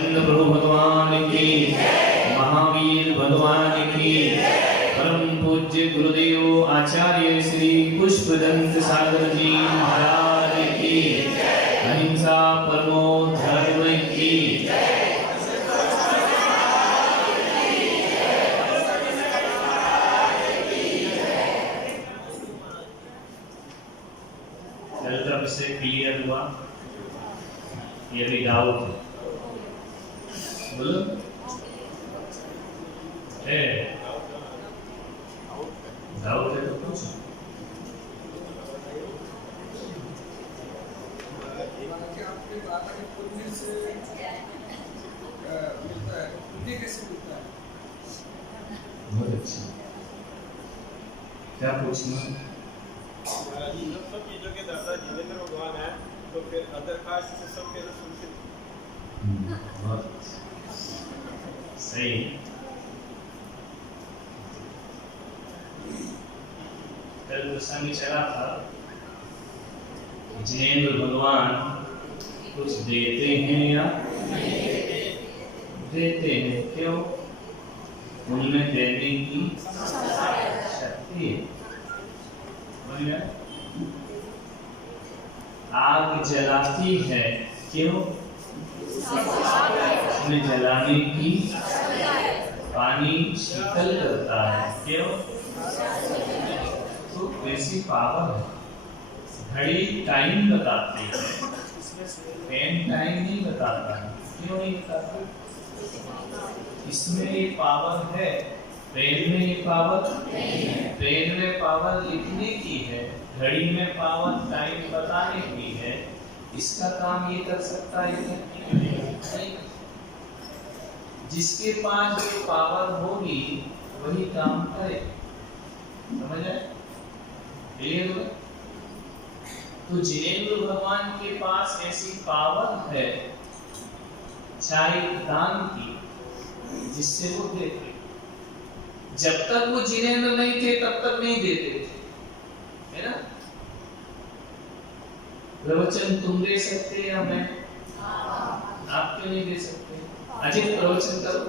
रामचंद्र प्रभु भगवान की, महावीर भगवान की, परम पूज्य गुरुदेव आचार्य श्री पुष्पदंत सागर जी महाराज की, अहिंसा परमो धर्म की। तरफ से क्लियर हुआ? ये भी डाउट बोलो है, डाउट है तो पूछो। बहुत अच्छा, क्या पूछना? सब चीजों के दाता जितेंद्र भगवान है, तो फिर अदर कास्ट से सब कैसे सुनिश्चित? बहुत सही। कल प्रसंग चला था, जिनेंद्र भगवान कुछ देते हैं या देते हैं, क्यों? उनमें देने की शक्ति है। आग जलाती है, क्यों? उसमें जलाने की, पानी शीतल करता है, क्यों? तो वैसी पावर है। घड़ी टाइम बताती है, पेन टाइम नहीं बताता है, क्यों नहीं बताता? इसमें ये पावर है, पेन में ये पावर नहीं है। पेन में पावर लिखने की है, घड़ी में पावर टाइम बताने की है। इसका काम ये कर सकता है नहीं। जिसके पास जो पावर होगी वही काम करे, समझ आए? तो जिनेंद्र भगवान के पास ऐसी पावर है चाय दान की, जिससे वो देते। जब तक वो जिनेंद्र नहीं थे तब तक नहीं देते थे, है ना? प्रवचन तुम दे सकते हैं, मैं आप क्यों नहीं दे सकते? अजित प्रवचन करो,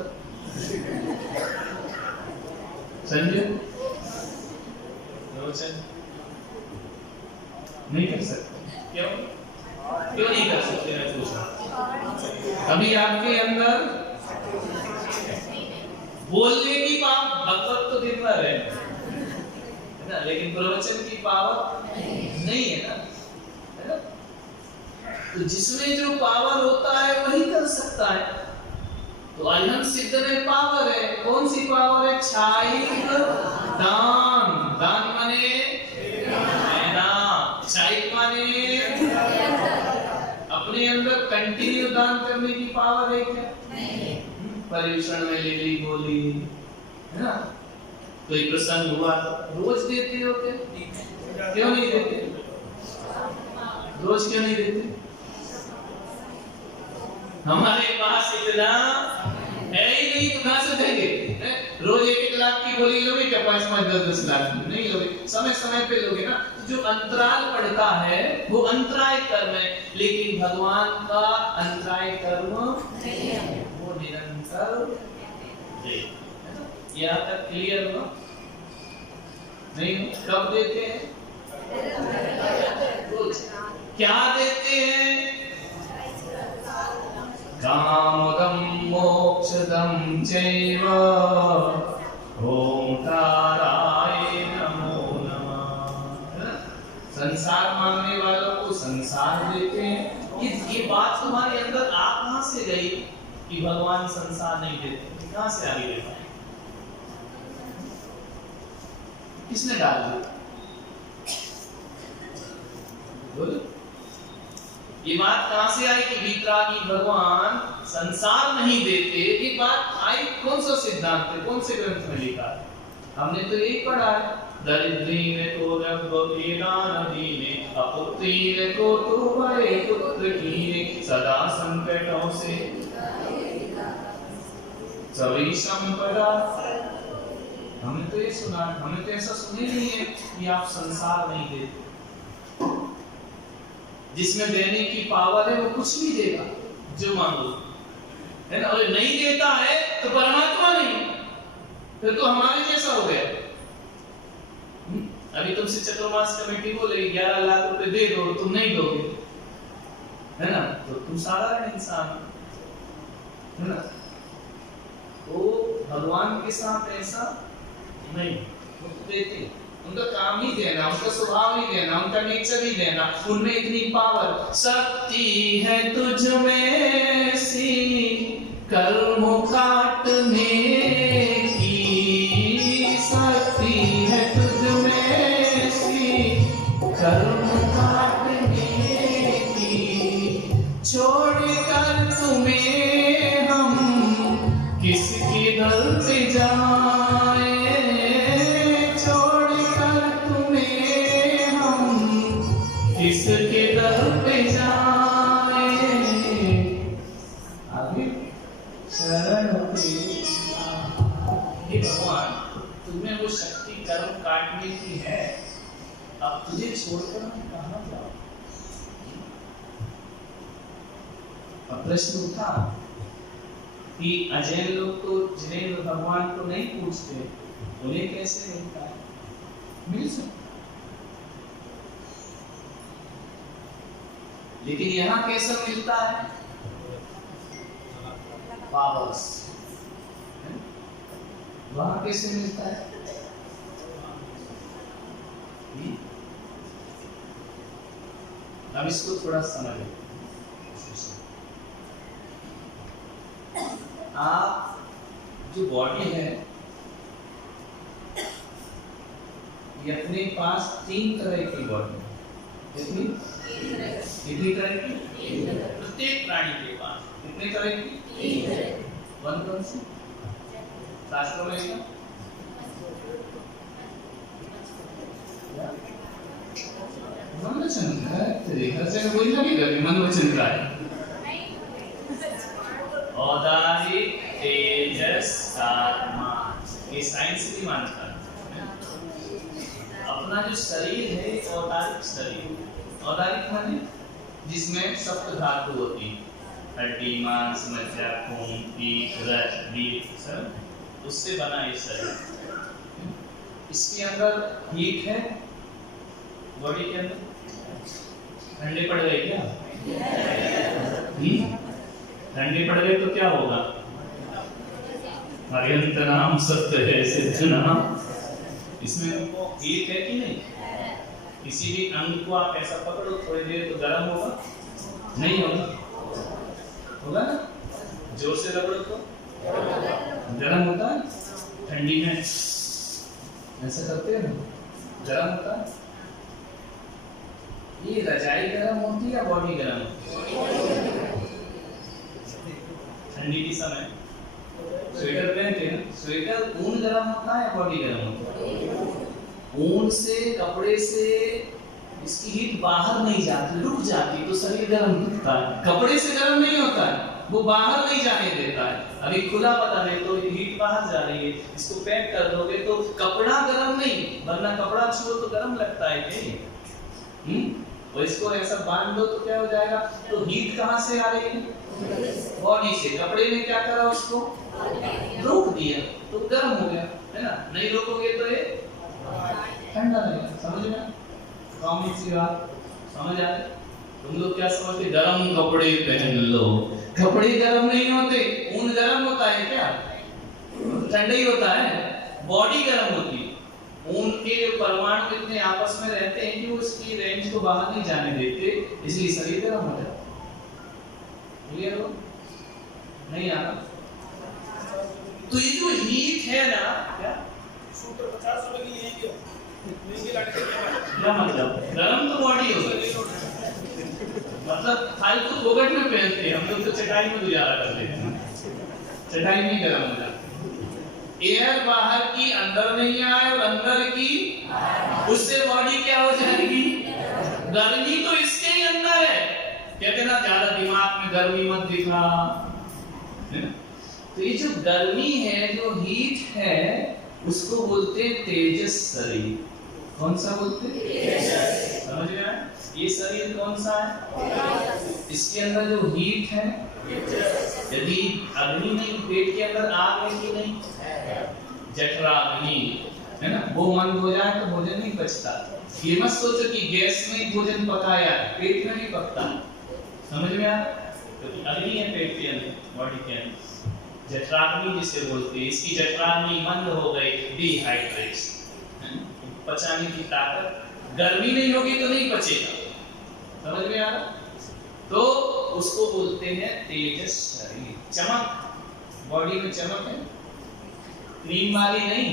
संजय प्रवचन नहीं कर सकते, क्यों? क्यों नहीं कर सकते? मैं पूछा, अभी आपके अंदर बोलने की पावर, भगवत तो दिन भर है ना, लेकिन प्रवचन की पावर नहीं है ना, है ना? तो जिसमें जो पावर होता है वही कर सकता है। तो अनंत सिद्ध में पावर है, कौन सी पावर है? छाई दान। दान माने देना, छाई माने अपने अंदर कंटिन्यू दान करने की पावर है क्या? पर्यूषण में लिली बोली, है ना? तो एक प्रसंग हुआ, रोज देते हो क्या? क्यों नहीं देते? रोज क्यों नहीं देते? हमारे पास इतना है ही नहीं, तो कहां से देंगे? रोज 1-1 लाख की गोली लोगे क्या? 5-5, 10-10 लाख की नहीं लोगे, समय समय पे लोगे ना। तो जो अंतराल पड़ता है वो अंतराय कर्म है, लेकिन भगवान का अंतराय कर्म नहीं है, वो निरंतर दे। यहाँ तक क्लियर हुआ? नहीं? कब देते हैं? क्या देते हैं? कामदं मोक्षदं चैव ओंकाराय नमो नमः। संसार मांगने वालों को संसार देते हैं। ये बात तुम्हारे अंदर आ कहां से गई कि भगवान संसार नहीं देते? कहां से आ गई? किसने डाल दिया? बोलो, ये बात कहां से आई कि वितरागी भगवान संसार नहीं देते? ये बात आई कौन सा सिद्धांत है, कौन से ग्रंथ में लिखा है? हमने तो यही पढ़ा है, दरिद्रीने को दीने, अपुत्रीने को तुवाए पुत्र कीने, सदा संकटों से सभी संपदा। हमने तो ये सुना, हमने तो ऐसा सुने नहीं है कि आप संसार नहीं देते। जिसमें देने की पावर है वो कुछ भी देगा, जो मांगो, है ना। और नहीं देता है तो परमात्मा नहीं, फिर तो हमारे जैसा हो गया। अभी तुमसे चतुर्मास कमेटी बोले 11 लाख रुपए दे दो, तुम नहीं दोगे, है ना, तो तुम साधारण इंसान है ना। तो भगवान के साथ ऐसा नहीं, वो देते, उनका काम ही देना, उनका स्वभाव ही देना, उनका नेचर ही देना, उनमें इतनी पावर। शक्ति है तुझ में सी कर्म काटने की, शक्ति है तुझ में सी कर्म काटने की, छोड़कर तुम्हें हम किसकी दर पे जाए, छोड़कर तुम्हें हम किसके दर पे जाए, आगे शरण तेरी। हे भगवान, तुम्हें वो शक्ति कर्म काटने की है, अब तुझे छोड़कर मैं कहाँ जाऊं। अब प्रश्न उठा कि अजैन लोग तो जिन्हें भगवान को नहीं पूछते उन्हें कैसे मिलता है? मिल सकता, लेकिन यहाँ कैसे मिलता है? पावर्स। वहां कैसे मिलता है? अब इसको थोड़ा समझें। आप जो बॉडी है ये अपने पास 3 तरह की बॉडी है। कितनी तरह की? प्रत्येक प्राणी के पास कितने तरह की? कौन सी? शास्त्रों में लिखा मन वचन का हर जगह वही लगेगा कि मन वचन का है। औदारिक, तेजस, आत्मा, ये साइंस भी मानता है। अपना जो शरीर है औदारिक शरीर, औदारिक माने जिसमें सप्त धातु होती है, हड्डी, मांस, मज्जा, खून, पीठ, रक्त, बीज, सब उससे बना ये शरीर। इसके अंदर हीट है, बॉडी के अंदर ठंडे पड़ गए क्या? ठंडे पड़ गए तो क्या होगा? अत्यंत नाम सत्य है सिद्ध नाम। इसमें हीट है कि नहीं? किसी भी अंग को आप ऐसा पकड़ो थोड़ी देर तो गर्म होगा? नहीं होगा? होगा ना? जोर से रगड़ो तो गर्म होता है। ठंडी में ऐसा करते हैं ना, गर्म होता है। ये रजाई गर्म होती है या बॉडी गर्म होती है? ठंडी के समय स्वेटर पहनते हैं, स्वेटर ऊन गर्म होता है या बॉडी गर्म होता है? ऊन से, कपड़े से इसकी हीट बाहर नहीं जाती, रुक जाती तो शरीर गर्म होता है। कपड़े से गर्म नहीं होता है, वो बाहर नहीं जाने देता है। अभी खुला पता है तो हीट बाहर जा रही है, इसको पैक कर दोगे तो कपड़ा गर्म नहीं, वरना कपड़ा छुओ तो गर्म लगता है क्या? और इसको ऐसा बांध दो तो क्या हो जाएगा? तो हीट कहाँ से आ रही है? बॉडी से। कपड़े ने क्या करा? उसको रोक दिया तो गर्म हो गया, है ना। नहीं रोकोगे तो ये ठंडा रहेगा। समझ में? कॉमन सी बात समझ आ रही? तुम लोग क्या समझते? गर्म कपड़े पहन लो। कपड़े गर्म नहीं होते। ऊन गर्म होता है क्या? ठंडा ही होता है। बॉडी गर्म होती है। ऊन के परमाणु इतने आपस में रहते हैं कि वो उसकी रेंज को बाहर नहीं जाने देते, इसलिए शरीर गर्म हो जाता है। क्लियर हो? नहीं आ रहा? तो ये जो हीट है ना, क्या शूटर 50 रुपए की लिए क्यों? क्या मतलब? गर्म तो बॉडी हो गई, मतलब फालतू फोगट में पहनते हैं हम लोग तो चटाई में गुजारा कर लेते हैं। चटाई में गर्म हो जाता है। एयर बाहर की अंदर नहीं आए और अंदर की उससे बॉडी क्या हो जाएगी? गर्मी तो इसके ही अंदर है। कहते ना ज्यादा दिमाग में गर्मी मत दिखा, तो ये जो गर्मी है, जो हीट है, उसको बोलते हैं तेजस शरीर। कौन सा बोलते हैं? तेजस। समझ में आया? ये शरीर कौन सा है? इसके अंदर जो हीट है यदि अग्नि नहीं, पेट के अंदर आग है कि नहीं, जठराग्नि है ना, वो मंद हो जाए तो भोजन नहीं पचता। ये मत सोचो कि गैस में भोजन पकाया, पेट में नहीं पकता। समझ में आ रहा? क्योंकि अग्नि है पेट के अंदर, बॉडी के अंदर, जठराग्नि जिसे बोलते हैं। इसकी जठराग्नि मंद हो गई, डिहाइड्रेशन, पचाने की ताकत, गर्मी नहीं होगी तो नहीं पचेगा। समझ में आ रहा? तो उसको बोलते हैं तेजस शरीर। चमक, बॉडी में चमक है, क्रीम वाली नहीं,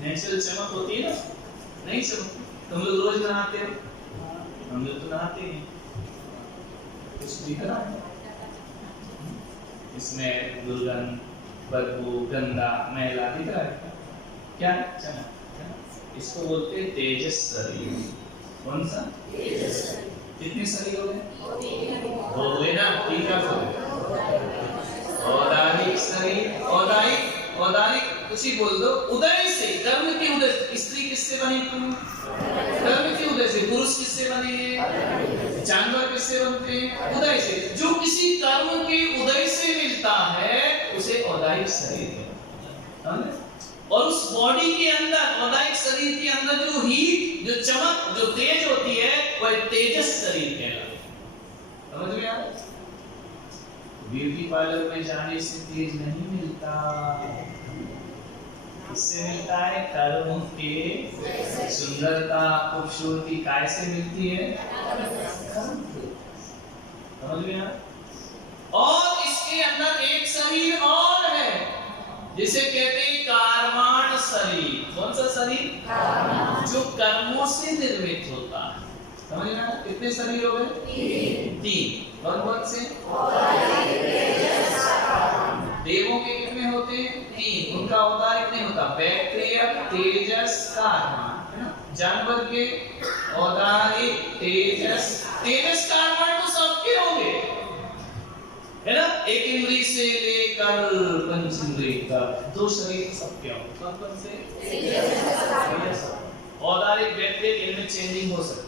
नेचुरल चमक होती है ना, नहीं चमक। तुम लोग रोज नहाते हो, हम लोग तो नहाते हैं, कुछ दिख रहा है इसमें? दुर्गंध, बदबू, गंदा, मैला दिख रहा है क्या? चमक। इसको बोलते हैं तेजस शरीर। कौन सा? तेजस। कितने शरीर हो गए? हो गए ना, ठीक है। औदारिक शरीर, औदारिक, औदारिक उसी बोल दो। उदय से, कर्म के उदय से। स्त्री किससे बनी तुम? कर्म के उदय से। पुरुष किससे बने हैं? जानवर किससे बनते हैं? उदय से। जो किसी कर्म के उदय से मिलता है उसे औदारिक शरीर है। और उस बॉडी के अंदर, औदारिक शरीर के अंदर जो हीट, जो चमक, जो तेज होती है वह तेजस शरीर कहलाता है। समझ में आ रहा है? ब्यूटी पार्लर में जाने से तेज नहीं मिलता, इससे मिलता है कर्म के। सुंदरता, खूबसूरती कैसे मिलती है? समझ में आ? और इसके अंदर एक शरीर और है जिसे कहते हैं कर्माण शरीर। कौन सा शरीर? जो कर्मों से निर्मित होता है। समझ में आ? कितने शरीर हो गए? तीन। कौन कौन से? देवों के कितने होते हैं? तीन। उनका औदारिक नहीं होता, बैक्टीरिया, तेजस, कार्बन, है ना। जानवर के औदारिक, तेजस, तेजस कार्बन तो सबके होंगे, है ना। एक इंद्रिय से लेकर पंच इंद्रिय तक, दो शरीर सबके होंगे। कौन कौन से? औदारिक, बैक्टीरिया, इनमें चेंजिंग हो सकती है।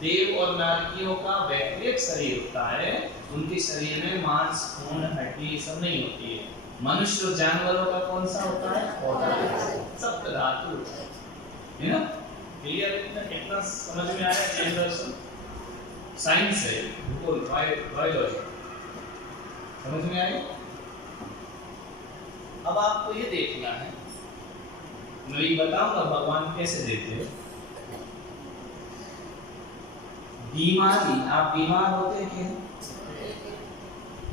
देव और नारकियों का वैक्रिक शरीर होता है, उनके शरीर में मांस, खून, हड्डी सब नहीं होती है। मनुष्य और जानवरों का कौन सा होता है? सप्त धातु, है ना। क्लियर? कितना समझ में आया? जनरल साइंस है, बायोलॉजी समझ में आया। अब आपको ये देखना है, मैं ये बताऊंगा भगवान कैसे देते हैं। बीमारी, आप बीमार होते हैं क्या?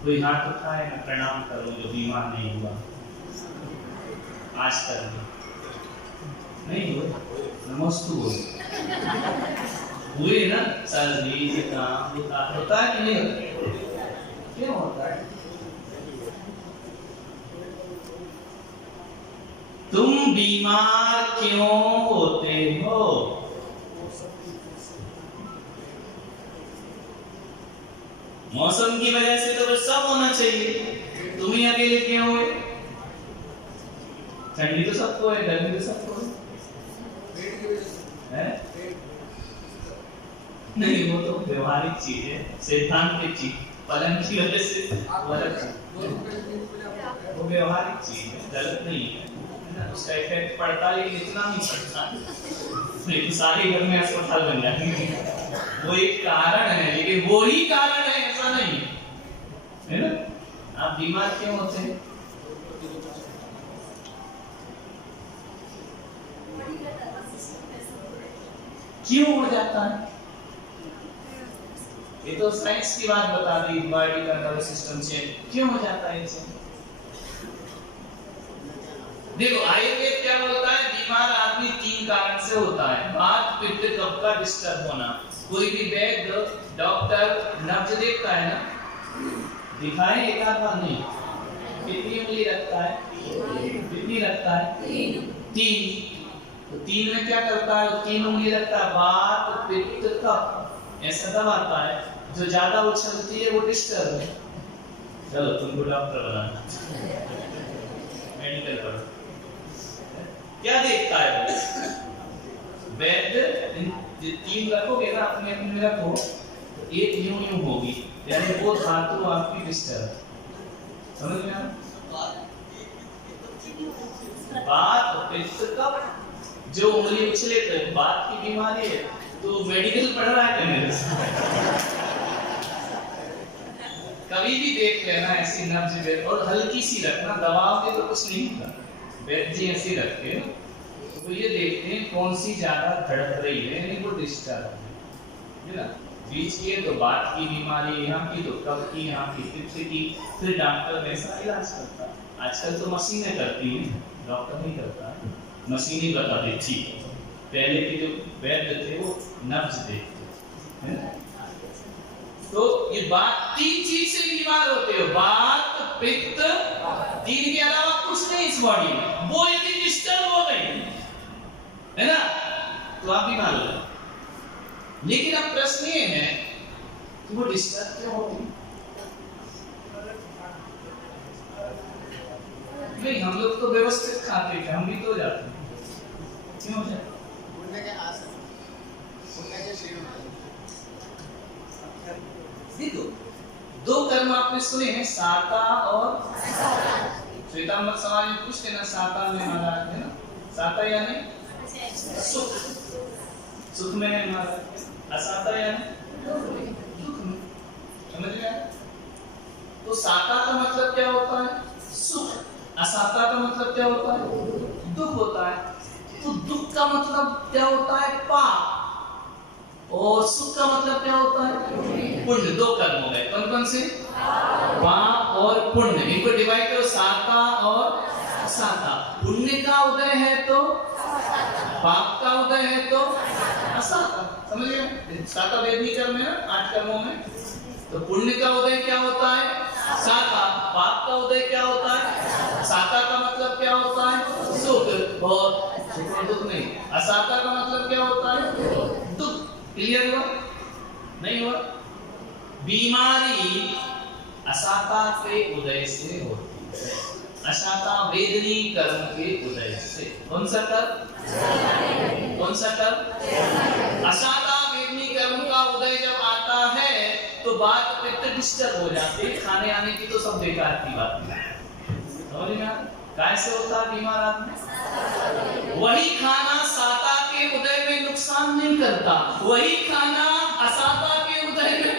कोई हाथ उठाए, मैं प्रणाम करूं जो बीमार नहीं हुआ आज तक। नहीं हुए? नमस्ते बोलो। हुए ना? सर्दी, जुकाम, बुखार होता है कि नहीं होता? क्यों होता है? तुम बीमार क्यों होते हो? मौसम की वजह से तो सब होना चाहिए, तुम ही अकेले क्यों हुए? ठंडी तो सबको है, गर्मी तो सबको है। नहीं, वो तो व्यवहारिक चीज है, सिद्धांतिक चीज। पलंग की वजह से वो व्यवहारिक चीज है, गलत नहीं है ना। उसका इफेक्ट पड़ता है लेकिन इतना नहीं पड़ता, नहीं तो सारे घर में अस्पताल बन जाएंगे। वो एक कारण है, लेकिन वो ही कारण है ऐसा नहीं है ना। आप बीमार क्यों होते हैं? क्यों हो जाता है? ये तो साइंस की बात बता दी, बॉडी का नर्वस सिस्टम चेंज क्यों हो जाता है इसे? देखो आयुर्वेद क्या बोलता है? बीमार आदमी तीन कारण से होता है। वात, पित्त, कफ का डिस्टर्ब होना। कोई भी वैद्य, डॉक्टर नब्ज देखता है ना, दिखाए एक आध बार नहीं। कितनी उंगली रखता है? कितनी रखता है? तीन। तो तीन में क्या करता है? तीन उंगली रखता है, वात, पित्त, कफ, ऐसा दबाता है। जो ज्यादा उछलती है वो डिस्टर्ब है। चलो तुमको डॉक्टर बनाना, मेडिकल पढ़ो। क्या देखता है वैद्य? तीन रखोगे ना, अपने अपने में रखो, तो एक यूं यूं होगी, यानी वो धातु आपकी डिस्टर्ब, समझ में आया? बात पित्त कफ, जो उंगली उछले तो बात की बीमारी है, तो मेडिकल पढ़ रहा है क्या मेरे से? कभी भी देख लेना ऐसी नब्ज वेद, और हल्की सी रखना, दबाओगे तो कुछ नहीं होगा, वेद जी ऐसी रखते हैं तो ये देखते हैं कौन सी ज्यादा धड़क रही है, यानी वो डिस्टर्ब है ना, बीच की है तो बात की बीमारी, यहाँ की तो कफ की, यहाँ की पित्त की, फिर डॉक्टर वैसा इलाज करता है। आजकल तो मशीनें करती हैं, डॉक्टर नहीं करता, मशीन ही बता देती है। पहले के जो वैद्य थे वो नब्ज देखते हैं। तो ये बात, तीन चीज से बीमार होते हो, बात, पित्त, तीन के अलावा कुछ नहीं इस बॉडी में। वो यदि डिस्टर्ब हो गई है ना, तो आप बीमार हो गए। लेकिन अब प्रश्न ये है कि वो डिस्टर्ब क्यों होती? नहीं, हम लोग तो व्यवस्थित खाते थे, हम भी तो जाते हैं, क्यों हो जाते? देखो, दो कर्म आपने सुने हैं, साता और श्वेतांबर समाज में पूछते ना, साता में महाराज है ना, साता यानी सुख, सुख में है महाराज, असाता यानी दुख में, समझ गए? तो साता का मतलब क्या होता है? सुख। असाता का मतलब क्या होता है? दुख होता है। तो दुख का मतलब क्या होता है? पाप। और सुख का मतलब क्या होता है? पुण्य। दो कर्म हो गए, कौन कौन से? पाप और पुण्य। इनको डिवाइड करो, साता और असाता। पुण्य का उदय है तो पाप का उदय है तो असाता, समझ गए? साता वेदनी कर्म है ना, 8 कर्मों में। तो पुण्य का उदय क्या होता है? साता। पाप का उदय क्या होता है? साता का मतलब क्या होता है? सुख। और दुख नहीं। असाता का मतलब क्या होता है? दुख। क्लियर हुआ? नहीं हुआ? बीमारी असाता के उदय से होती है, असाता वेदनी कर्म के उदय से। कौन सा कर्म? कौन सा कर्म? असाता वेदनी कर्म का उदय जब आता है तो बात पित्त डिस्टर्ब हो जाती है, खाने आने की तो सब बेकार की बात है, समझ में आता? कैसे होता है बीमार आदमी? वही खाना साता के उदय में नुकसान नहीं करता, वही खाना असाता के उदय में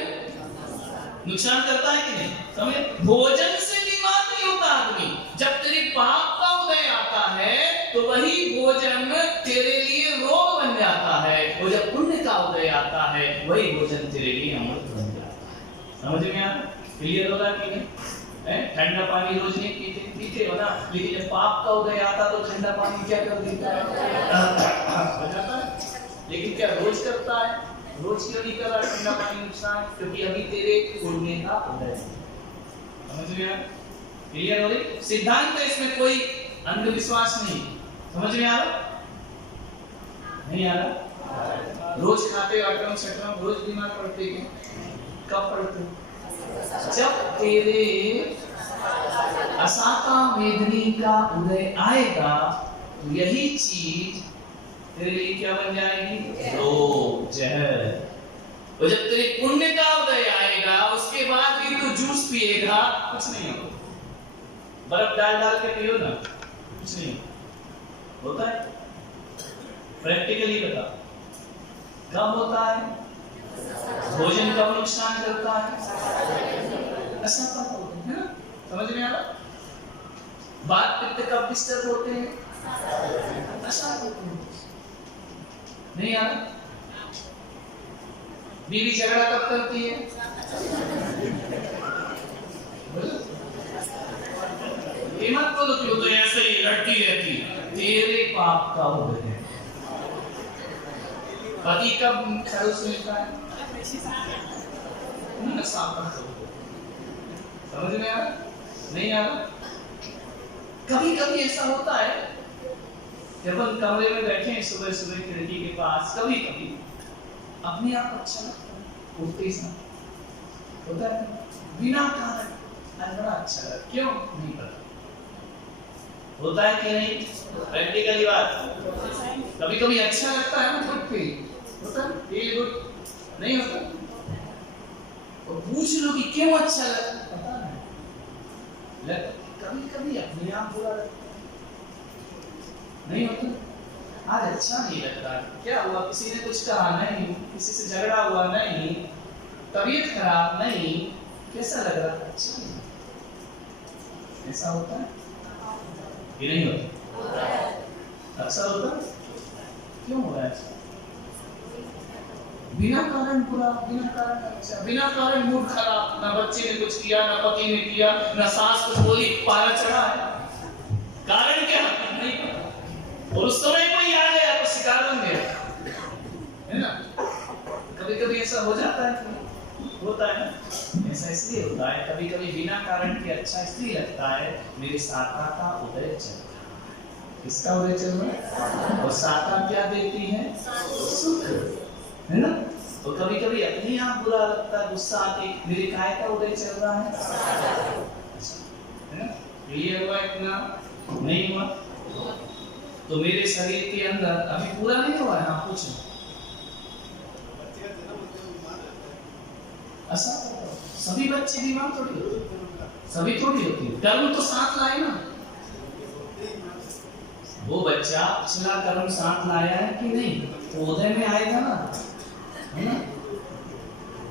नुकसान करता है कि नहीं? समझे? भोजन से बीमार नहीं होता आदमी। जब तेरे पाप का उदय आता है तो वही भोजन तेरे लिए रोग बन जाता है, और जब पुण्य का उदय आता है वही भोजन तेरे लिए अमृत बन जाता है। समझ में आता? क्लियर हो रहा कि नहीं? ठंडा पानी रोज नहीं पीते हो ना, लेकिन जब पाप का उदय आता तो ठंडा पानी क्या कर देता है? हो जाता है। लेकिन क्या रोज करता है? रोज क्यों नहीं कर रहा ठंडा पानी नुकसान? क्योंकि अभी तेरे पुण्य का उदय है। समझ में आ? क्लियर हो रही? सिद्धांत है, इसमें कोई अंधविश्वास नहीं। समझ में आ रहा? नहीं आ रहा? रोज खाते आटम सटम, रोज बीमार पड़ते हैं। कब पड़ते? जब तेरे असाता वेदनी का उदय आएगा तो यही चीज तेरे लिए क्या बन जाएगी? रोग, जहर। और जब तेरे पुण्य का उदय आएगा उसके बाद भी तू जूस पिएगा, कुछ नहीं होगा। बर्फ डाल डाल के पियो ना, कुछ नहीं होता है। प्रैक्टिकली बता, कब होता है? भोजन कब नुकसान करता है? असाता होते हैं ना, समझ में आ रहा? बात पित्त कब डिस्टर्ब होते हैं? असाता होते हैं। नहीं आ रहा? बीवी झगड़ा कब करती है? हिम्मत को तो तो ऐसे ही लड़ती रहती, तेरे पाप का उदय है। पति कब खड़ूस मिलता है? समझ में आ रहा? नहीं आ रहा? कभी कभी ऐसा होता है जब हम कमरे में बैठे हैं सुबह सुबह खिड़की के पास, कभी कभी अपने आप अच्छा लगता है, उठते ही होता है बिना कारण आज बड़ा अच्छा लगता, क्यों नहीं पता, होता है कि नहीं? प्रैक्टिकली बात, कभी कभी अच्छा लगता है ना, गुड फील होता है, फील गुड नहीं होता? और पूछ लो कि क्यों अच्छा लगता, पता नहीं, कभी कभी अपने आप बुरा लगता नहीं होता, आज अच्छा नहीं लगता, क्या हुआ, किसी ने कुछ कहा नहीं, किसी से झगड़ा हुआ नहीं, तबीयत खराब नहीं, कैसा लग रहा, अच्छा नहीं, ऐसा होता है कि नहीं होता? अक्सर होता है। क्यों हो रहा है ऐसा? बिना कारण बुरा, बिना कारण अच्छा, बिना कारण मूड खराब, ना बच्चे ने कुछ किया, ना पति ने किया, ना सास कुछ बोली, पारा चढ़ा है, कारण क्या नहीं पता, और उस समय कोई आ गया तो शिकार बन गया, है ना? कभी कभी ऐसा हो जाता है, होता है ना, ऐसा इसलिए होता है, कभी कभी बिना कारण के अच्छा इसलिए लगता है, मेरे साता का उदय चल रहा है, किसका उदय चल रहा है, और साता क्या देती है, सुख, है ना? और कभी कभी अपने आप बुरा लगता है, गुस्सा आके, मेरे काय का उदय चल रहा है ना? क्लियर हुआ इतना? नहीं हुआ? तो मेरे शरीर के अंदर अभी पूरा नहीं हुआ है, हाँ कुछ ऐसा, सभी बच्चे बीमार थोड़ी होते, सभी थोड़ी होती है, कर्म तो साथ लाए ना, वो बच्चा पिछला कर्म साथ लाया है कि नहीं, तो उदय में आएगा ना, है ना?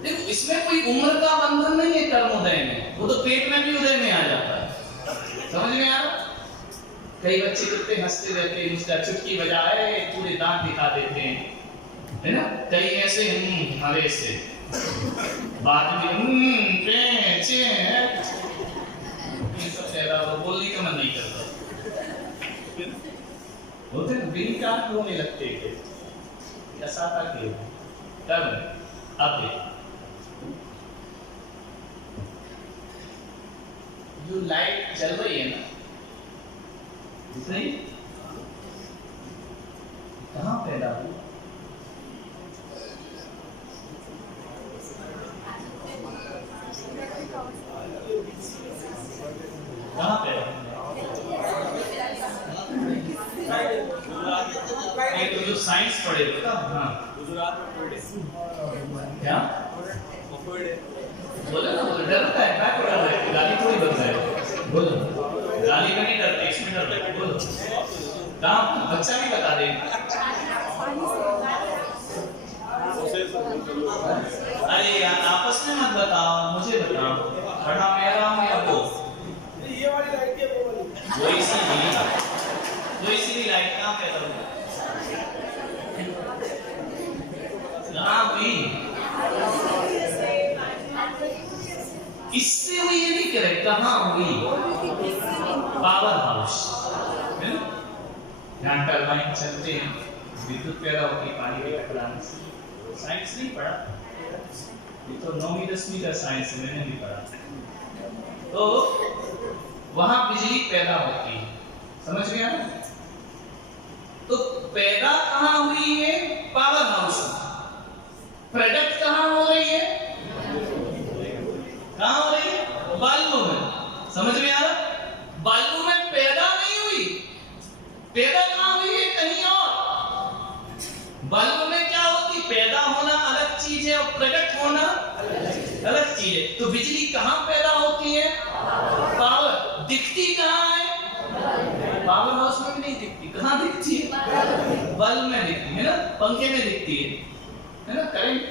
देखो इसमें कोई उम्र का बंधन नहीं है, कर्म उदय में, वो तो पेट में भी उदय में आ जाता है, समझ में आ रहा? कई बच्चे कितने हंसते रहते हैं, उसका चुटकी बजाए पूरे दांत दिखा देते हैं, है ना? कई ऐसे हरे से बाद में पेचे ये सब कह रहा, वो बोलने का मन नहीं करता, होते ना बिन काट रोने लगते हैं, ऐसा था कि तब अब जो लाइट चल रही है ना, नहीं कहाँ पैदा हुआ, कहाँ पैदा ये तो जो साइंस पढ़े थे ना, हाँ गुजरात में पढ़े, क्या बोले ना, बोले डरता है, क्या पढ़ा रहा है, गाली थोड़ी बदला है, बोलो गाली में नहीं डरते, इसमें डरते हैं, बोलो कहाँ, बच्चा भी बता दे, अरे यार आपस में मत बताओ, मुझे बताओ, पढ़ा मेरा हूँ या वो, ये वाली लाइट है, वो वाली, वो इसीलिए लाइट कहाँ पैदा हुई, कहाँ हुई, इससे हुई ये नहीं करे, कहाँ हुई, पावर हाउस, है ना? यहाँ टरबाइन चलते हैं, विद्युत पैदा होती है पानी के टकराने से, साइंस नहीं पढ़ा, ये तो 9वीं 10वीं का साइंस मैंने भी पढ़ा, तो वहां बिजली पैदा होती है, समझ में आया? तो पैदा कहाँ हुई है, पावर हाउस में, प्रोडक्ट कहाँ हो रही है, कहाँ हो रही है, बाल्बों में, समझ में आ रहा? बाल्बों में पैदा नहीं हुई, पैदा कहाँ हुई है, कहीं और, बाल्बों में क्या होती, पैदा होना अलग चीज है और प्रोडक्ट होना अलग चीज है, तो बिजली कहाँ पैदा होती है, पावर, दिखती कहाँ है, पावर हाउस में भी नहीं दिखती, कहाँ दिखती है, बल्ब में दिखती है ना, पंखे में दिखती है ना, करंट,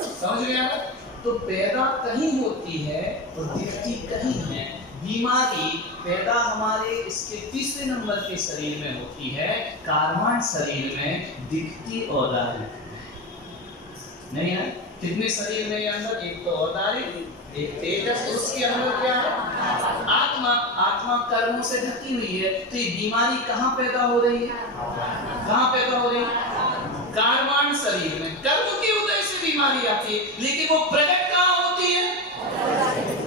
समझ में आ रहा? तो पैदा कहीं होती है और दिखती कहीं है, बीमारी पैदा हमारे इसके तीसरे नंबर के शरीर में होती है, कार्बन शरीर में, दिखती औदारिक नहीं है, कितने शरीर में अंदर, एक तो औदारिक, एक तेजस, उसके अंदर क्या है, आत्मा, आत्मा कर्मों से ढकी हुई है, तो ये बीमारी कहाँ पैदा हो रही है, कहाँ पैदा हो रही है, कार्बन शरीर में, कर्म की उदय से बीमारी आती है, लेकिन वो प्रकट कहाँ होती है,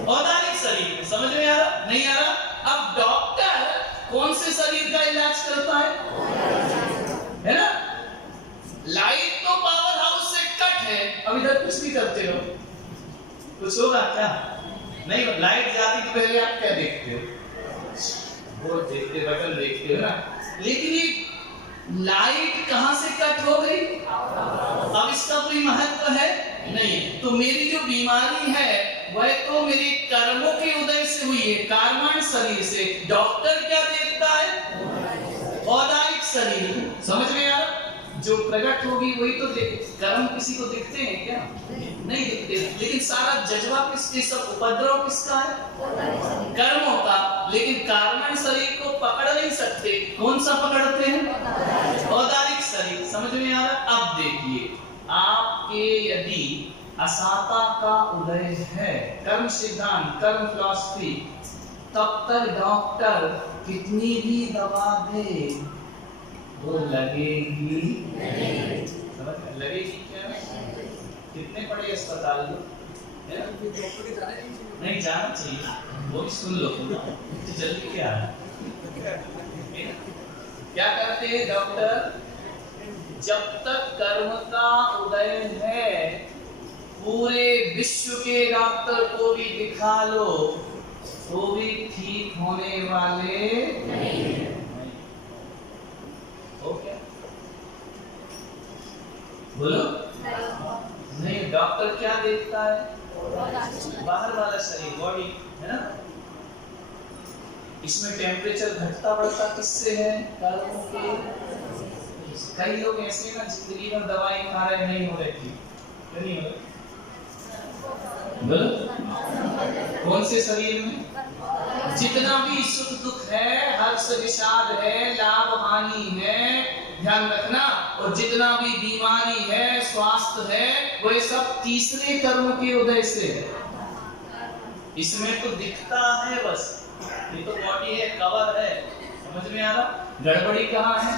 औदारिक शरीर में, समझ में आ रहा, नहीं आ रहा? अब डॉक्टर कौन से शरीर का इलाज करता है ना? लाइट तो पावर हाउस से कट है, अब इधर कुछ भी करते हो, कुछ होगा क्या, नहीं, लाइट जाती तो पहले आप क्या देखते हो, वो देखते, बटन देखते हो ना, लेकिन ये लाइट कहां से कट हो गई, अब इसका कोई महत्व है नहीं है। तो मेरी जो बीमारी है वह तो मेरे कर्मों के उदय से हुई है, कार्माण शरीर से। डॉक्टर क्या देखता है? औदारिक शरीर। समझ में आ रहा? जो प्रकट होगी वही तो देख। कर्म किसी को दिखते हैं क्या? नहीं दिखते। लेकिन सारा जज्बा किसके, सब उपद्रव किसका है? कर्मों का। लेकिन कार्माण शरीर को पकड़ नहीं सकते। कौन सा पकड़ते हैं? औदारिक शरीर। समझ में आ रहा? अब देखिए, आपके यदि असाता का उदय है, कर्म सिद्धांत, कर्म फिलॉसफी, तब तक डॉक्टर कितनी भी दवा दे वो लगेगी नहीं। समझ में? लगेगी क्या? कितने पड़े अस्पताल में? नहीं जाना चाहिए, वो भी सुन लो तो जल्दी क्या क्या करते हैं डॉक्टर? जब तक कर्म का उदय है, पूरे विश्व के डॉक्टर को भी दिखा लो तो भी ठीक होने वाले नहीं। ओके बोलो नहीं। डॉक्टर क्या देखता है? बाहर वाला शरीर, बॉडी है ना। इसमें टेम्परेचर घटता बढ़ता किससे है? कर्मों के। कई लोग ऐसे ना जिंदगी में दवाई खा रहे नहीं हो रहे थी, नहीं हो रहे। कौन से शरीर में? जितना भी सुख दुख है, हर्ष विषाद है, लाभ हानि है, ध्यान रखना। और जितना भी बीमारी है, स्वास्थ्य है, वो सब तीसरे कर्म के उदय से है। इसमें तो दिखता है बस, ये तो बॉडी है, कवर है। समझ में आ रहा? गड़बड़ी कहाँ है?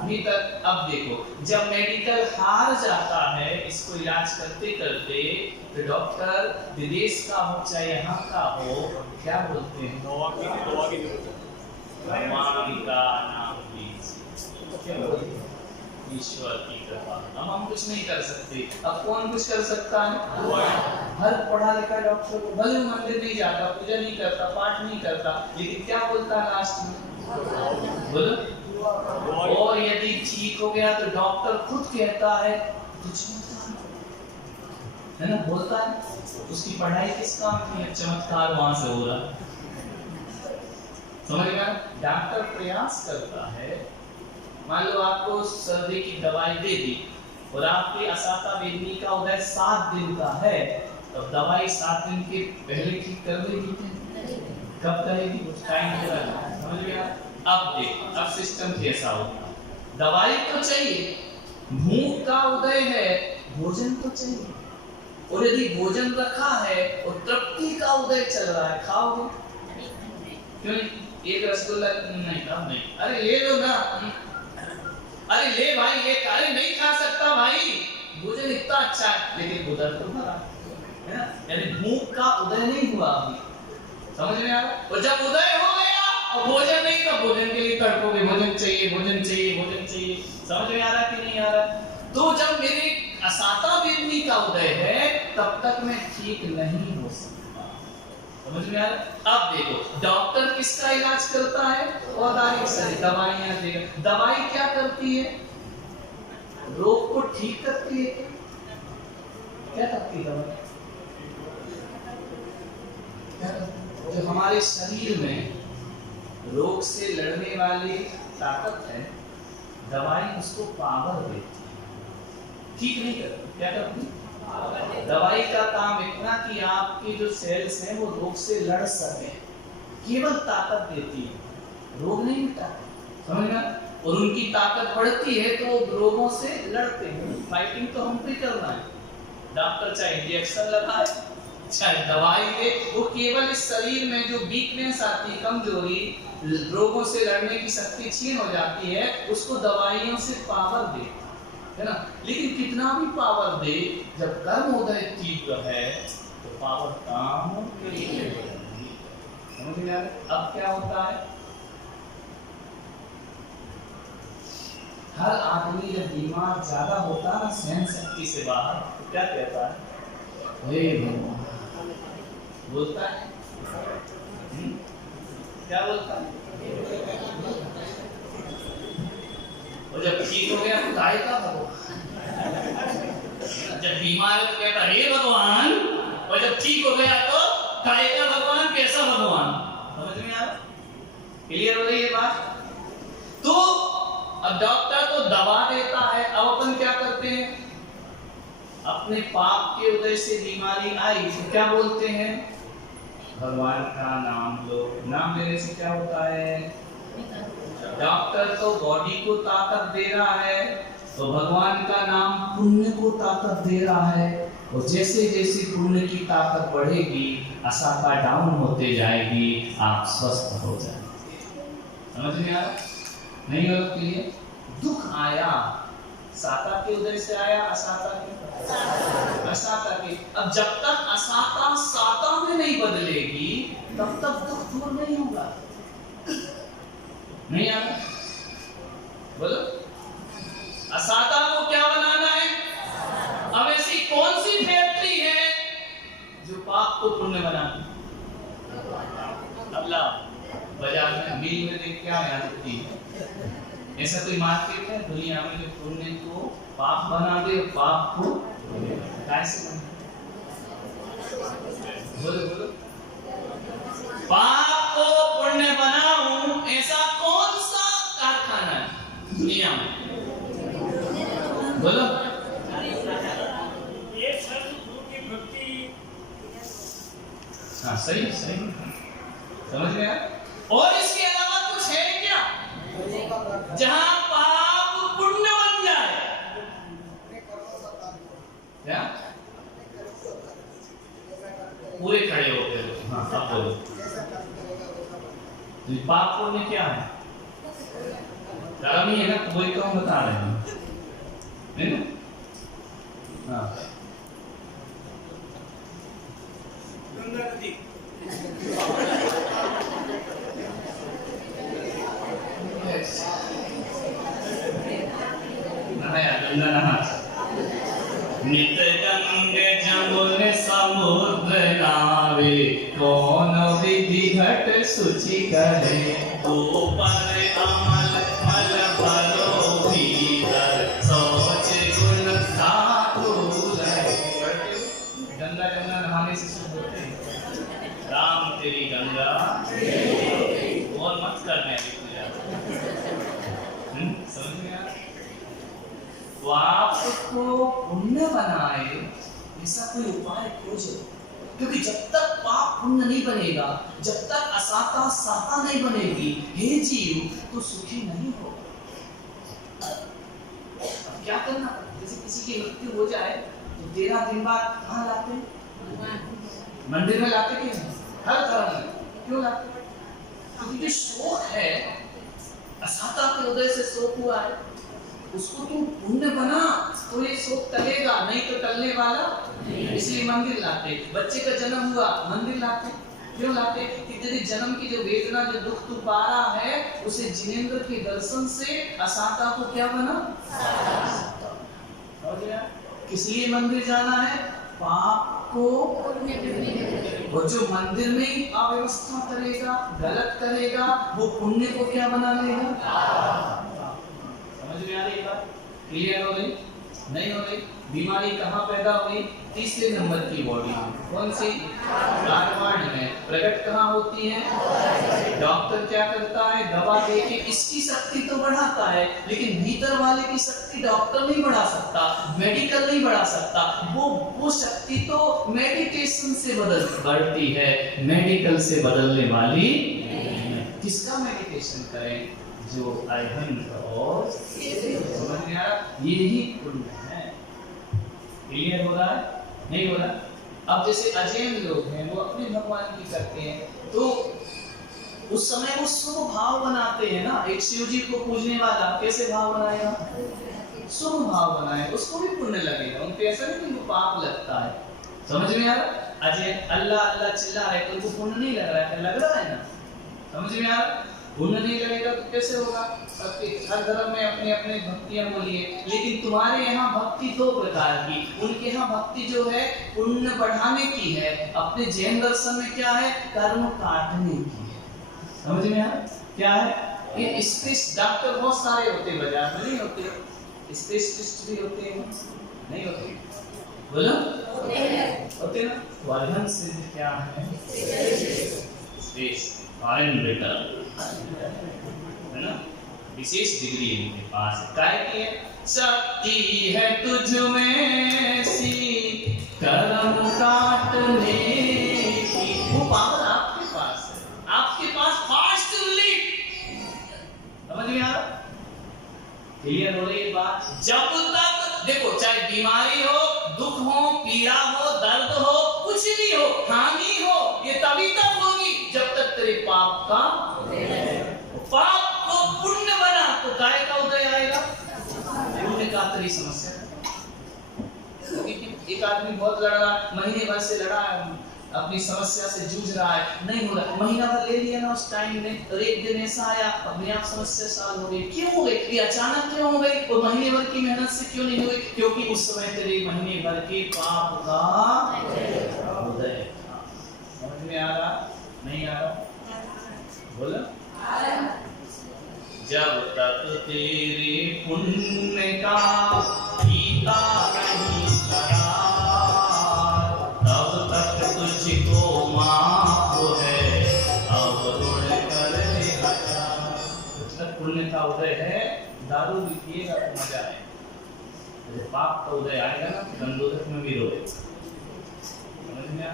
भीतर। अब देखो, जब मेडिकल हार जाता है इसको इलाज करते करते, तो डॉक्टर विदेश का हो चाहे यहाँ का हो, क्या बोलते हैं? दवा की जरूरत है। ईश्वर की कृपा। अब हम कुछ नहीं कर सकते। अब कौन कुछ कर सकता है? हर पढ़ा लिखा डॉक्टर को भले मंदिर नहीं जाता, पूजा नहीं करता, पाठ नहीं करता, लेकिन क्या बोलता है लास्ट में? बोलो। और यदि ठीक हो गया तो डॉक्टर खुद कहता है कुछ है ना, बोलता है। उसकी पढ़ाई किस काम की है? चमत्कार वहां से हो रहा। समझ गया? डॉक्टर प्रयास करता है। मान लो आपको सर्दी की दवाई दे दी और आपकी असाता वेदनी का उदय 7 दिन का है, तो दवाई 7 दिन के पहले ठीक कर देगी? कब करेगी? कुछ टाइम लगेगा। समझ गया? अब देखो, अब सिस्टम कैसा होगा। दवाई तो चाहिए, भूख का उदय है, भोजन तो चाहिए। और यदि भोजन रखा है और तृप्ति का उदय चल रहा है, खाओगे क्यों नहीं? एक रसगुल्ला नहीं खा, नहीं, अरे ले लो ना, अरे ले भाई एक, अरे नहीं खा सकता भाई, भोजन इतना अच्छा है, लेकिन उदय तो भरा है ना। यानी भूख का उदय नहीं हुआ अभी। समझ में आ रहा? और जब उदय हो गया और भोजन नहीं, तो भोजन के लिए तड़पोगे, भोजन चाहिए, भोजन चाहिए, भोजन चाहिए। समझ में आ रहा कि नहीं आ रहा? तो जब मेरे असाता वेदनी का उदय है, तब तक मैं ठीक नहीं हो सकता। समझ में आ रहा? अब देखो, डॉक्टर किसका इलाज करता है? औदारिक शरीर, दवाइयां देगा। दवाई क्या करती है? रोग को ठीक करती है। क्या करती है दवाई? जो हमारे शरीर में रोग से लड़ने वाली ताकत है, दवाई उसको पावर देती है, ठीक नहीं करती। क्या करती? दवाई का काम इतना कि आपके जो सेल्स हैं वो रोग से लड़ सके, केवल ताकत देती है, रोग नहीं मिटाती। समझना? और उनकी ताकत बढ़ती है तो रोगों से लड़ते हैं। फाइटिंग तो हमको ही करना है। डॉक्टर चाहे इंजेक्शन लगाए, चाहे दवाई दे, वो केवल इस शरीर में जो वीकनेस आती है, कमजोरी, रोगों से लड़ने की शक्ति छीन हो जाती है, उसको दवाइयों से पावर दे, है ना। लेकिन कितना भी पावर दे, जब कर्म उदय तीव्र है तो पावर काम के लिए समझ में आ रहा? अब क्या होता है? हर आदमी जब बीमार ज्यादा होता है ना, सहन शक्ति से बाहर, तो क्या कहता है? हे भगवान बोलता है। क्या बोलता है? और जब ठीक हो गया तो गाय का भगवान करती है। जब बीमार है तो कहता हे भगवान, और जब ठीक हो गया तो कहेगा भगवान कैसा भगवान। समझ में आ रहा? क्लियर हो रही है बात? तो अब डॉक्टर तो दवा देता है, अब अपन क्या करते हैं? अपने पाप के उदय से बीमारी आई तो क्या बोलते हैं? भगवान का नाम लो। नाम लेने से क्या होता है? डॉक्टर तो बॉडी को ताकत दे रहा है, तो भगवान का नाम पुण्य को ताकत दे रहा है। और जैसे जैसे पुण्य की ताकत बढ़ेगी, असाता डाउन होते जाएगी, आप स्वस्थ हो जाएंगे। समझ में आ रहा? नहीं हो के लिए दुख आया, साता के उदय से आया, असाता के, असाता के। अब जब तक असाता साता में नहीं बदलेगी, तब तक दुख दूर नहीं होगा। नहीं आ रहा? बोलो, असाता को क्या बनाना है? अब ऐसी कौन सी फैक्ट्री है जो पाप को पुण्य बनाती? अल्लाह बाजार में मिल में देख क्या आ सकती है? ऐसा कोई मार्केट है दुनिया में जो पुण्य को पाप बना दे, पाप को कैसे बना? बोलो बोलो, पाप को पुण्य बनाऊं, ऐसा कौन सा कारखाना है दुनिया में? बोलो। ये सब गुरु की भक्ति। हाँ सही सही, समझ गया? और इसके अलावा कुछ है क्या जहां पाप पुण्य बन जाए? क्या? पूरे खड़े हो गए। हाँ अब बोलो, तो पाप पुण्य क्या है? धर्म ही है ना, तो वही तो हम बता रहे हैं, है ना? हाँ गंगा नदी। नहाया, गंगा नहा। नित गंगे जमुने समुद्र नावे, कौन विधि घट सुचि करे, ऊपर अमल मल भरो भीतर, सोच गुण ठाकुर। गंगा जमुना नहाने से शुद्ध होते हैं। राम तेरी गंगा और मत करने अभी पूजा। समझ में आ? पाप को पुण्य बनाए ऐसा कोई उपाय खोजो, क्योंकि जब तक पाप पुण्य नहीं बनेगा, जब तक असाता साता नहीं बनेगी, हे जीव तो सुखी नहीं हो। अब क्या करना? जैसे किसी की मृत्यु हो जाए तो 13 दिन बाद कहाँ लाते? मंदिर में लाते क्यों? हर धर्म में क्यों लाते? क्योंकि शोक है, असाता के उदय से शोक हुआ है, उसको तू पुण्य बना तो ये शोक टलेगा, नहीं तो टलने वाला। इसलिए मंदिर लाते। बच्चे का जन्म हुआ, मंदिर लाते। क्यों लाते? कि तेरे जन्म की जो वेदना, जो दुख तू पा रहा है, उसे जिनेंद्र के दर्शन से असाता को क्या बना? समझ गया? किस लिए मंदिर जाना है? पाप को। वो जो मंदिर में ही अव्यवस्था करेगा, गलत करेगा, वो पुण्य को क्या बना लेगा? समझ में आ रही बात? क्लियर हो गई? नहीं हो रही? बीमारी कहाँ पैदा हुई? तीसरे नंबर की बॉडी में। कौन सी? गारवाड़ में। प्रकट कहाँ होती है? डॉक्टर क्या करता है? दवा देके इसकी शक्ति तो बढ़ाता है, लेकिन भीतर वाले की शक्ति डॉक्टर नहीं बढ़ा सकता, मेडिकल नहीं बढ़ा सकता। वो शक्ति तो मेडिटेशन से बढ़ती है, मेडिकल से बदलने वाली। किसका मेडिटेशन करें? जो अरहंत और समझ में आ रहा? यही पुण्य है। क्लियर हो रहा है? नहीं हो रहा? अब जैसे अजैन लोग हैं, वो अपने भगवान की करते हैं, तो उस समय वो शुभ भाव बनाते हैं ना। एक शिव जी को पूजने वाला कैसे भाव बनाएगा? शुभ भाव बनाए, उसको भी पुण्य लगेगा। उनको ऐसा नहीं कि वो पाप लगता है। समझ में आ रहा? अजय अल्लाह अल्लाह चिल्ला रहे तो उनको पुण्य नहीं लग रहा है, लग रहा है ना? समझ में आ रहा? पुण्य नहीं लगेगा तो कैसे होगा? हर धर्म में अपने अपने भक्तियां बोलिए, लेकिन तुम्हारे यहाँ भक्ति दो प्रकार की। उनके यहाँ भक्ति जो है पुण्य बढ़ाने की है, अपने जैन दर्शन में क्या है? कर्म काटने की है। समझ में आ? क्या है? ये स्पेस डॉक्टर बहुत सारे होते हैं बाजार में, नहीं होते? स्पेशलिस्ट भी होते हैं, नहीं होते? बोलो होते ना। तो अधन सिद्ध क्या है? श्रेष्ठ, फॉरेन रिटर्न, है ना, विशेष डिग्री इनके पास काय की है? शक्ति है तुझ में सी कर्म काटने की, वो पावर आपके पास है, आपके पास फास्ट रिलीफ। समझ में आ रहा? क्लियर हो रही है बात? जब तक देखो, चाहे बीमारी हो, दुख हो, पीड़ा हो, दर्द हो, कुछ भी हो, हानि हो, ये तभी तक होगी जब तक तेरे पाप का पाप को पुण्य बना तो काय का उदय आएगा? पुण्य का तेरी समस्या। एक आदमी बहुत लड़ रहा है, महीने भर से लड़ा है, अपनी समस्या से जूझ रहा है, नहीं हो रहा, महीना भर ले लिया ना उस टाइम में, और एक दिन ऐसा आया अपने आप समस्या सॉल्व हो गई। क्यों हो गई? ये अचानक क्यों हो गई? और महीने भर की मेहनत से क्यों नहीं हुई? क्योंकि उस समय तेरे महीने भर के पाप का उदय। समझ में आ रहा? नहीं आ रहा? बोलो। जब तक तेरे पुण्य का पीता नहीं करार, तब तक तुझको माफ है अब उड़ कर हजार। जब तक पुण्य का उदय है, दारू भी पिएगा तो मजा आएगा, जब पाप का उदय आएगा ना, गंदोदक में भी रोए। समझ में आ?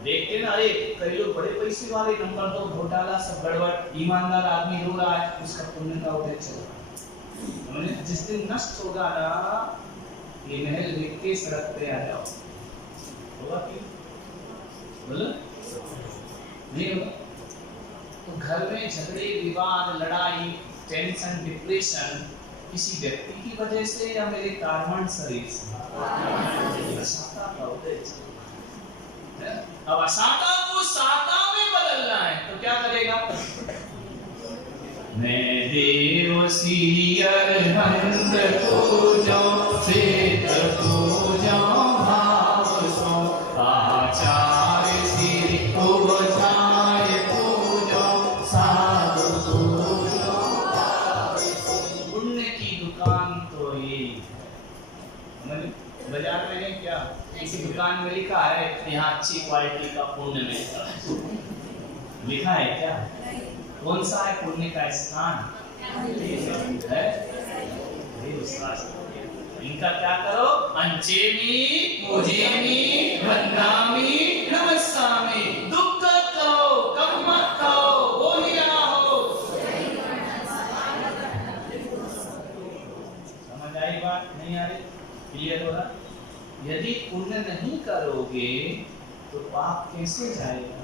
देखते ना, अरे कई लोग बड़े पैसे वाले, नंबर 2 घोटाला, सब गड़बड़, ईमानदार आदमी रो रहा है, उसका पुण्य का उदय चल रहा है। जिस दिन नष्ट होगा ना, ये महल देख के सड़क पे आ जाओ, होगा कि बोलो नहीं होगा? तो घर में झगड़े, विवाद, लड़ाई, टेंशन, डिप्रेशन किसी व्यक्ति की वजह से या मेरे कार्बन शरीर से? असाता का उदय। अब असाता को साता में बदलना है तो क्या करेगा? मैं देव सियर हंस को जाऊं, श्वेत को जाऊं, भाव सो आचार सिर को बजाए को जाऊं, साधु को जाऊं। पुण्य की दुकान तो ये बाजार में है क्या? किसी दुकान में लिखा है यहाँ अच्छी क्वालिटी का पुण्य मिलता है, लिखा है क्या? कौन सा है पुण्य का स्थान? है इनका क्या करो? अंचेमी, पूजेमी, वंदामी, नमस्सामी। दुख करो, कम मत खाओ, वो ही रहो। समझ आई बात? नहीं आ रही? क्लियर हो रहा? यदि पुण्य नहीं करोगे तो पाप कैसे जाएगा?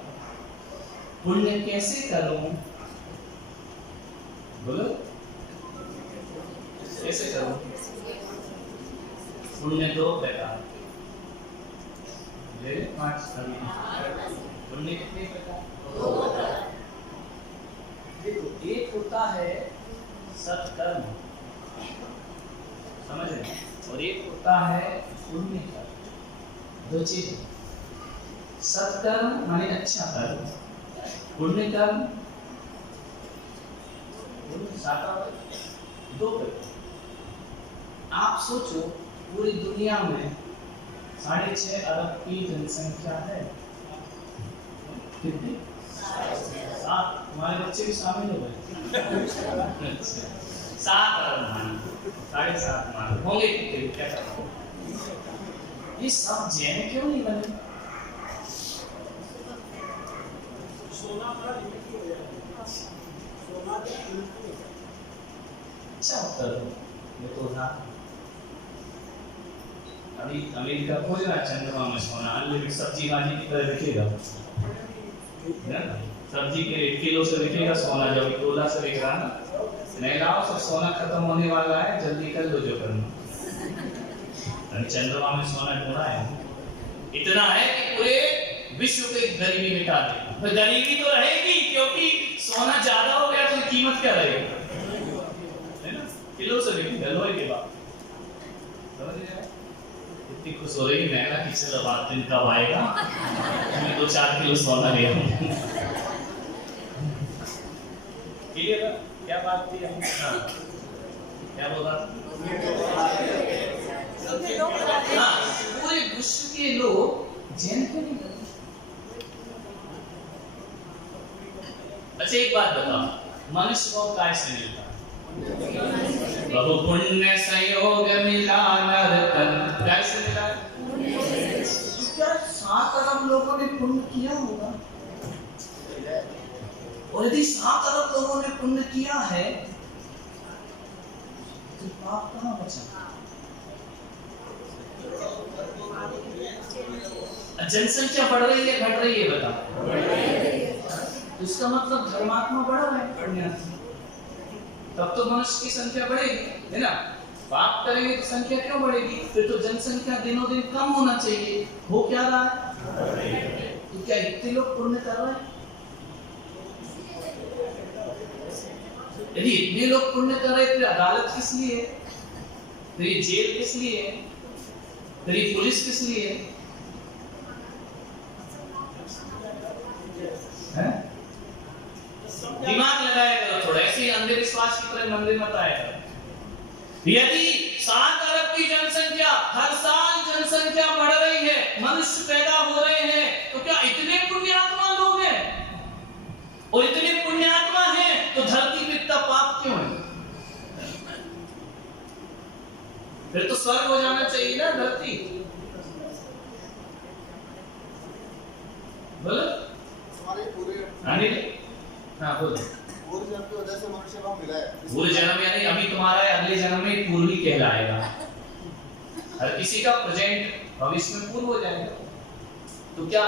पुण्य कैसे करूं? बोलो कैसे करूं? पुण्य 2 प्रकार, पुण्य कितने प्रकार? देखो, एक होता है सत्कर्म, समझ रहे, और एक होता है पुण्य कर्म। 2 चीज, सत्कर्म माने अच्छा कर्म, पुण्य कर्म 2 प्रकार। आप सोचो पूरी दुनिया में 6.5 अरब की जनसंख्या है, कितनी? 7। हमारे बच्चे भी शामिल हो गए। 7 अरब मान, 7.5 मान होंगे कितने? क्या करो? ये सब जैन क्यों नहीं बने? सोना बड़ा लिमिट हो जाएगा, सोना अच्छा उत्तर ये तो था। अभी अमेरिका खोज रहा है चंद्रमा में सोना, अनलिमिटेड सब्जी भाजी की तरह बिकेगा, सब्जी के 1 किलो से बिकेगा सोना, जब तोला से बिक रहा ना। नहीं लाओ, सब सोना खत्म होने वाला है, जल्दी कर लो जो करना। चंद्रमा में सोना ढूंढा है, इतना है कि पूरे विश्व की गरीबी मिटा दे। तो गरीबी तो रहेगी, क्योंकि सोना ज्यादा हो गया तो कीमत क्या रहेगी? है ना, किलो से बिकेगा लोहे के बाद। समझ रहे हैं? इतनी खुश हो रही मैं ना, किसी बात दिन कब आएगा, मैं 2-4 किलो सोना ले आऊं। क्लियर है? क्या बात थी? हाँ क्या बोला? हाँ, पूरे विश्व के लोग जैन क्यों नहीं करते? अच्छा एक बात बताओ, मनुष्य को काय से मिलता है? बहु पुण्य संयोग मिला नर तन, काय से मिला? तो क्या 7 अरब लोगों ने पुण्य किया होगा? और यदि 7 अरब लोगों ने पुण्य किया है तो पाप कहाँ बचा? जनसंख्या बढ़ रही है घट रही है बता? तो इसका मतलब धर्मात्मा बढ़ा है पुण्यात्मा, तब तो मनुष्य की संख्या बढ़ेगी, है ना? पाप करेंगे तो संख्या क्यों बढ़ेगी? फिर तो जनसंख्या दिनों दिन कम होना चाहिए। हो क्या रहा है? तो क्या इतने लोग पुण्य कर रहे हैं? यदि इतने लोग पुण्य कर रहे फिर अदालत किस लिए है? फिर ये जेल किस लिए है? फिर ये पुलिस किस लिए है? दिमाग लगाया करो थोड़ा, ऐसे ही अंधविश्वास की तरह मंदिर मत आया करो। यदि 7 अरब की जनसंख्या, हर साल जनसंख्या बढ़ रही है, मनुष्य पैदा हो रहे हैं, तो क्या इतने पुण्यात्मा लोग हैं? और इतने पुण्यात्मा हैं तो धरती पे इतना पाप क्यों है? फिर तो स्वर्ग हो जाना चाहिए ना धरती। बोलो हमारे पूरे हाँ बोलो। पूर्व जन्म की वजह से मनुष्य भाव मिला है। पूर्व जन्म यानी अभी तुम्हारा अगले जन्म में पूर्वी कहलाएगा। हर किसी का प्रेजेंट भविष्य में पूर्व हो जाएगा। तो क्या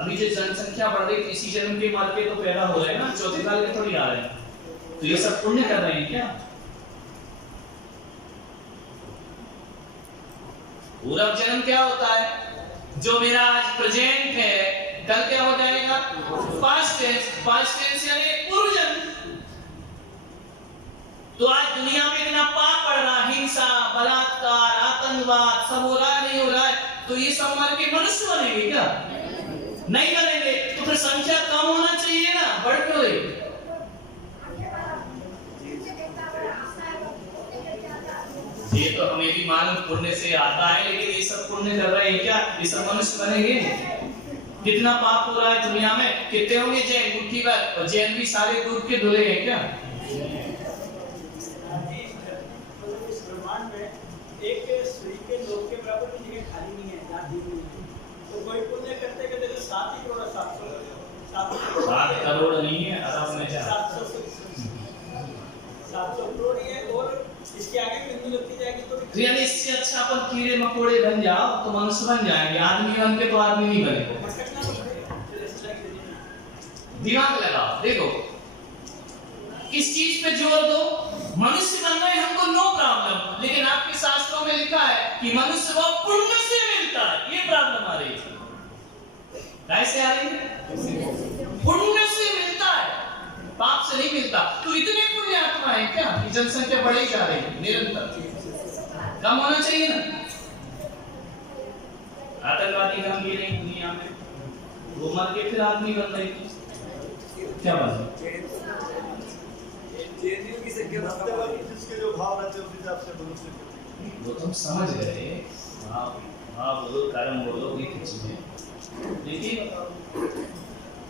अभी जो जनसंख्या बढ़ रही है इसी जन्म के मार के तो पैदा हो रहे हैं ना, चौथे साल के थोड़ी आ रहे हैं। तो ये सब पुण्य कर रहे हैं क्या? पूर्व जन्म क्या होता है? जो मेरा आज प्रेजेंट है कल क्या हो जाएगा? पास्ट टेंस यानी पूर्व जन्म। तो आज दुनिया में इतना पाप बढ़ रहा, हिंसा, बलात्कार, आतंकवाद सब हो रहा है, नहीं हो रहा है, तो ये सब मर के मनुष्य बनेंगे क्या? नहीं बनेंगे। तो फिर संख्या कम होना चाहिए ना, बढ़ क्यों रही? ये तो हमें भी मालूम पुण्य से आता है, लेकिन ये सब पुण्य कर रहे हैं क्या? ये सब मनुष्य बनेंगे? कितना पाप हो रहा है दुनिया में? कितने होंगे जैन मुट्ठी भर, और जैन भी सारे दूध के धुले हैं क्या? इस ब्रह्मांड में एक सूर्य के लोक के बराबर की जगह खाली नहीं है, ना दी नहीं है। तो कोई पुण्य करते करते तो 7 ही करोड़ 700 करोड़ नहीं है, अरब में 700 करोड़ ही है। और इसके आगे बिंदु लगती जाएगी तो यानी इससे अच्छा अपन कीड़े मकोड़े बन जाओ तो मनुष्य बन जाएंगे। आदमी बन के तो आदमी नहीं बनेगा। दिमाग लगाओ, देखो किस चीज पे जोर दो? मनुष्य बनना है हमको, नो प्रॉब्लम, लेकिन आपके शास्त्रों में लिखा है कि मनुष्य को पुण्य से मिलता है। ये प्रॉब्लम आ रही है। कैसे आ रही है? पुण्य से मिलता है, पाप से नहीं मिलता। तो इतने पुण्यात्मा है क्या कि जनसंख्या बढ़ी जा रही है निरंतर? कम होना चाहिए ना? आतंकवादी कम गिरे दुनिया में, वो मर के फिर आदमी बन रही थी, क्या बात है? जिसके जो भाव रहते हैं उस हिसाब से मनुष्य वो तुम समझ गए, हाँ बोलो, कर्म बोलो, ये कुछ नहीं। लेकिन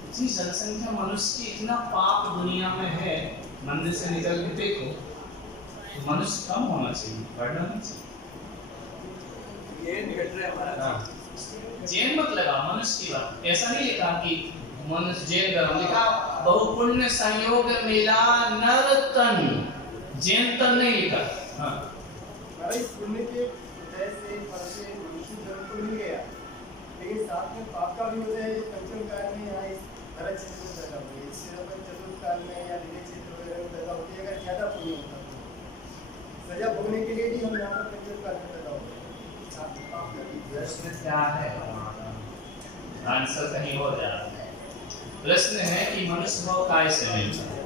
इतनी जनसंख्या मनुष्य की, इतना पाप दुनिया में है, मंदिर से निकल के देखो, तो मनुष्य कम होना चाहिए, बढ़ना नहीं चाहिए। जैन मत लगा मनुष्य की बात, ऐसा नहीं लिखा कि मनुष्य जैन धर्म, लिखा बहुपुण्य संयोग मिला नर तन, जैन तन नहीं लिखा। हाँ पुण्य के वजह से फल से मनुष्य जन्म को मिल गया, लेकिन साथ में पाप का भी होता है। जो पंचम काल में यहाँ इस तरह क्षेत्र में पैदा हुई, इससे अपन चतुर्थ काल में या विनय क्षेत्र वगैरह में पैदा होती है। अगर ज्यादा पुण्य होता तो सजा भोगने के लिए भी हम यहाँ पर पंचम काल में पैदा होते हैं। प्रश्न क्या है? आंसर कहीं हो जा रहा है। प्रश्न है कि मनुष्य भाव काय से मिलता है?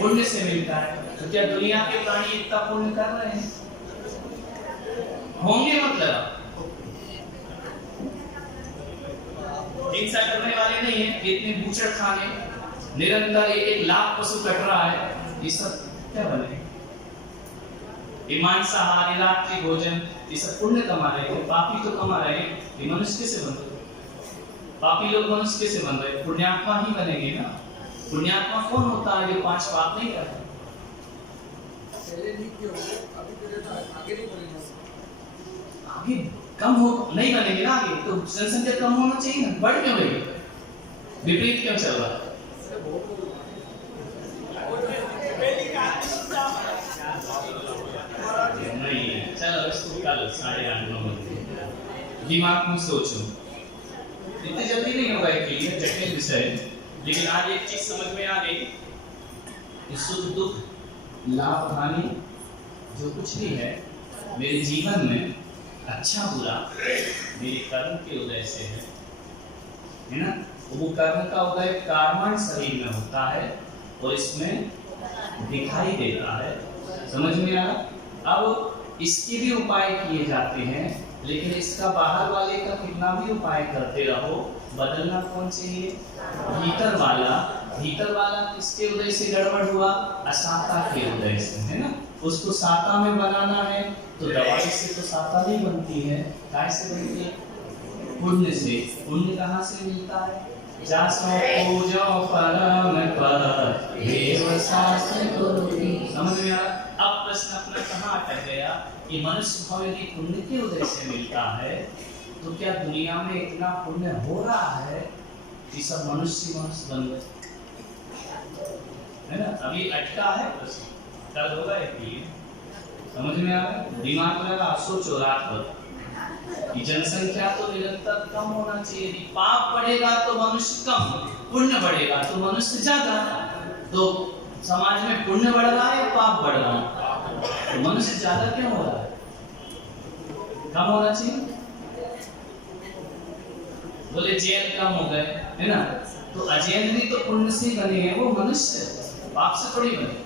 पुण्य से मिलता है। तो क्या दुनिया के प्राणी इतना पुण्य कर रहे हैं? होंगे मतलब हिंसा करने वाले नहीं है, इतने बूचड़ खाने, निरंतर 1-1 लाख पशु कट रहा है, ये सब क्या बने? ये मांसाहारी, रात्रि भोजन, ये सब पुण्य कमा रहे थे, पापी तो कमा रहे हैं। ये मनुष्य कैसे बन रहे? पापी लोग मनुष्य कैसे बन रहे? पुण्यात्मा ही बनेंगे ना। पुण्यात्मा कौन होता है जो 5 पाप नहीं करता? पहले नहीं क्यों अभी तो आगे नहीं बोलेंगे, आगे कम हो नहीं बनेंगे ना आगे, तो जनसंख्या कम होना चाहिए ना, बढ़ क्यों रही है? विपरीत क्यों चल रहा है? नहीं, चलो इसको कल 8:30-9 बजे दिमाग में सोचो। इतनी जल्दी नहीं होगा एक क्लियर जटिल विषय, लेकिन आज एक चीज समझ में आ गई कि सुख दुख लाभ हानि जो कुछ भी है मेरे जीवन में, अच्छा बुरा मेरे कर्म के उदय से है ना। वो कर्म का उदय कार्बन शरीर में होता है और इसमें दिखाई देता है। समझ में आ रहा? अब इसके भी उपाय किए जाते हैं, लेकिन इसका बाहर वाले का कितना भी उपाय करते रहो, बदलना कौन चाहिए? भीतर वाला। भीतर वाला किसके उदय से गड़बड़ हुआ? असाता के उदय से, है ना। उसको साता में बनाना है तो दवाई से तो साता नहीं बनती है, काय से बनती है? पुण्य से। पुण्य कहाँ से मिलता है? जासो पूजो परम पद देव शास्त्र गुरुति। समझ में आ? अब प्रश्न अपना कहाँ अटक गया कि मनुष्य भाव यदि पुण्य के उदय से मिलता है तो क्या दुनिया में इतना पुण्य हो रहा है कि सब मनुष्य बन गए, है ना। अभी अटका है प्रश्न, कल होगा ये। समझ में आ रहा? दिमाग में लगा, सोचो रात भर कि जनसंख्या तो निरंतर कम होना चाहिए। यदि पाप बढ़ेगा तो मनुष्य कम, पुण्य बढ़ेगा तो मनुष्य ज्यादा। तो समाज में पुण्य बढ़ रहा है, पाप बढ़ रहा है, तो मनुष्य ज्यादा क्यों हो रहा है? कम होना चाहिए। बोले जैन कम हो गए, है ना, तो अजैन भी तो पुण्य से बने हैं, वो मनुष्य पाप से थोड़ी बने,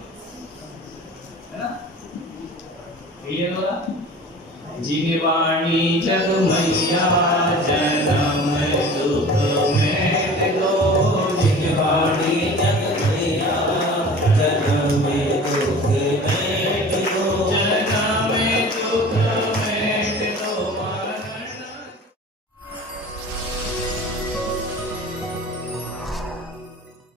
है ना। क्लियर हो रहा? जीवे वाणी जग मैया जनम